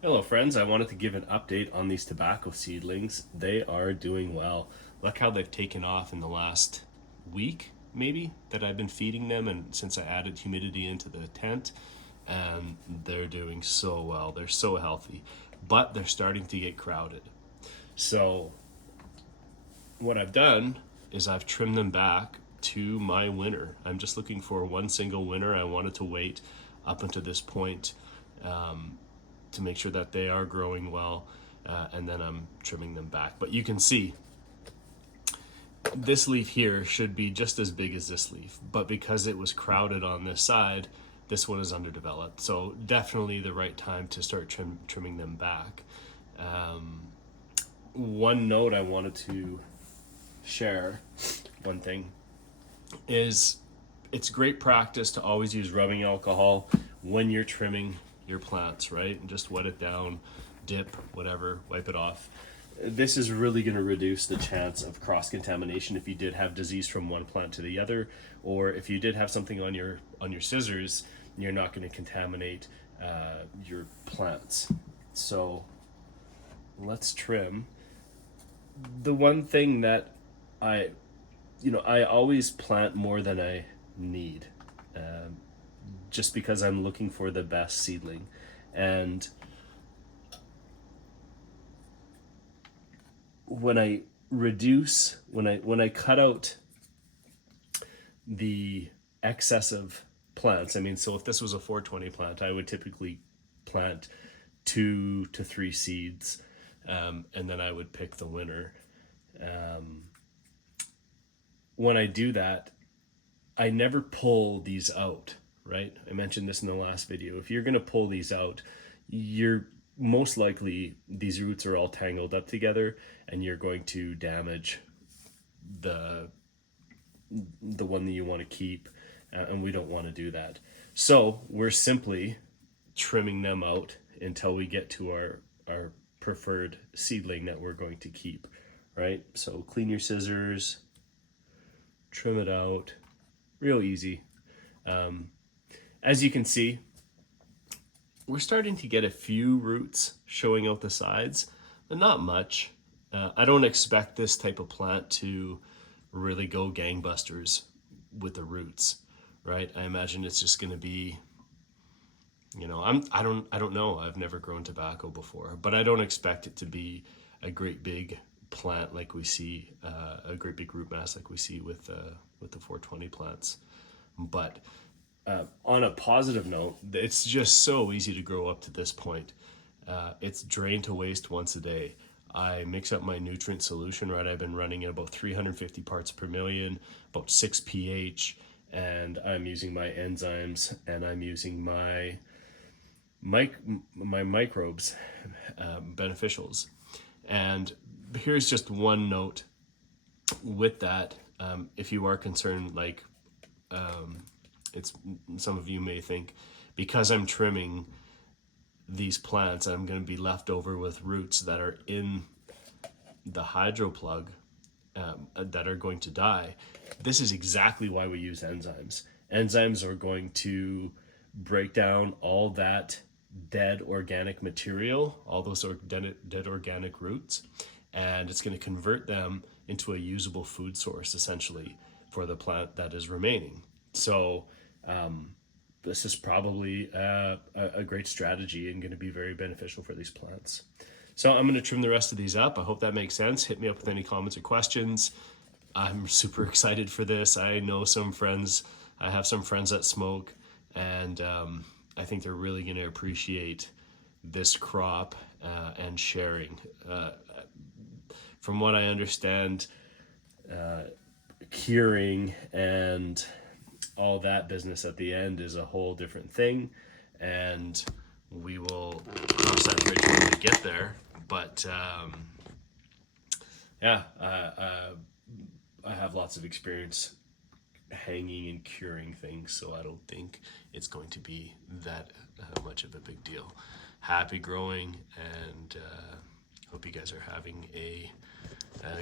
Hello friends, I wanted to give an update on these tobacco seedlings. They are doing well. Look how they've taken off in the last week, maybe, that I've been feeding them, and since I added humidity into the tent, and they're doing so well. They're so healthy, but they're starting to get crowded. So what I've done is I've trimmed them back to my winner. I'm just looking for one single winner. I wanted to wait up until this point to make sure that they are growing well, and then I'm trimming them back. But you can see this leaf here should be just as big as this leaf, but because it was crowded on this side, this one is underdeveloped. So definitely the right time to start trimming them back. One note I wanted to share, one thing, is it's great practice to always use rubbing alcohol when you're trimming your plants, right? And just wet it down, dip, whatever, wipe it off. This is really going to reduce the chance of cross contamination if you did have disease from one plant to the other, or if you did have something on your scissors, you're not going to contaminate your plants. So let's trim. The one thing that I I always plant more than I need, just because I'm looking for the best seedling. And when I when I cut out the excess of plants, I mean, so if this was a 420 plant, I would typically plant 2 to 3 seeds, and then I would pick the winner. When I do that, I never pull these out, right? I mentioned this in the last video. If you're going to pull these out, you're most likely, these roots are all tangled up together, and you're going to damage the one that you want to keep, and we don't want to do that. So we're simply trimming them out until we get to our preferred seedling that we're going to keep, right? So clean your scissors, trim it out, real easy. As you can see, we're starting to get a few roots showing out the sides, but not much. I don't expect this type of plant to really go gangbusters with the roots, right? I imagine it's just going to be, I don't know. I've never grown tobacco before, but I don't expect it to be a great big plant like we see, a great big root mass like we see with the 420 plants. But on a positive note, it's just so easy to grow up to this point. It's drain to waste once a day. I mix up my nutrient solution, right? I've been running at about 350 parts per million, about 6 pH, and I'm using my enzymes, and I'm using my microbes, beneficials. And here's just one note with that. If you are concerned, like, it's, some of you may think, because I'm trimming these plants, I'm going to be left over with roots that are in the hydro plug, that are going to die. This is exactly why we use enzymes. Enzymes are going to break down all that dead organic material, all those dead organic roots, and it's going to convert them into a usable food source, essentially, for the plant that is remaining. So this is probably a great strategy and going to be very beneficial for these plants. So I'm going to trim the rest of these up. I hope that makes sense. Hit me up with any comments or questions. I'm super excited for this. I know some friends, I have some friends that smoke, and I think they're really going to appreciate this crop, and sharing. From what I understand, curing and all that business at the end is a whole different thing, and we will cross that bridge when we get there. But yeah, I have lots of experience hanging and curing things, so I don't think it's going to be that much of a big deal. Happy growing, and hope you guys are having a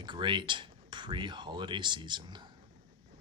great pre-holiday season.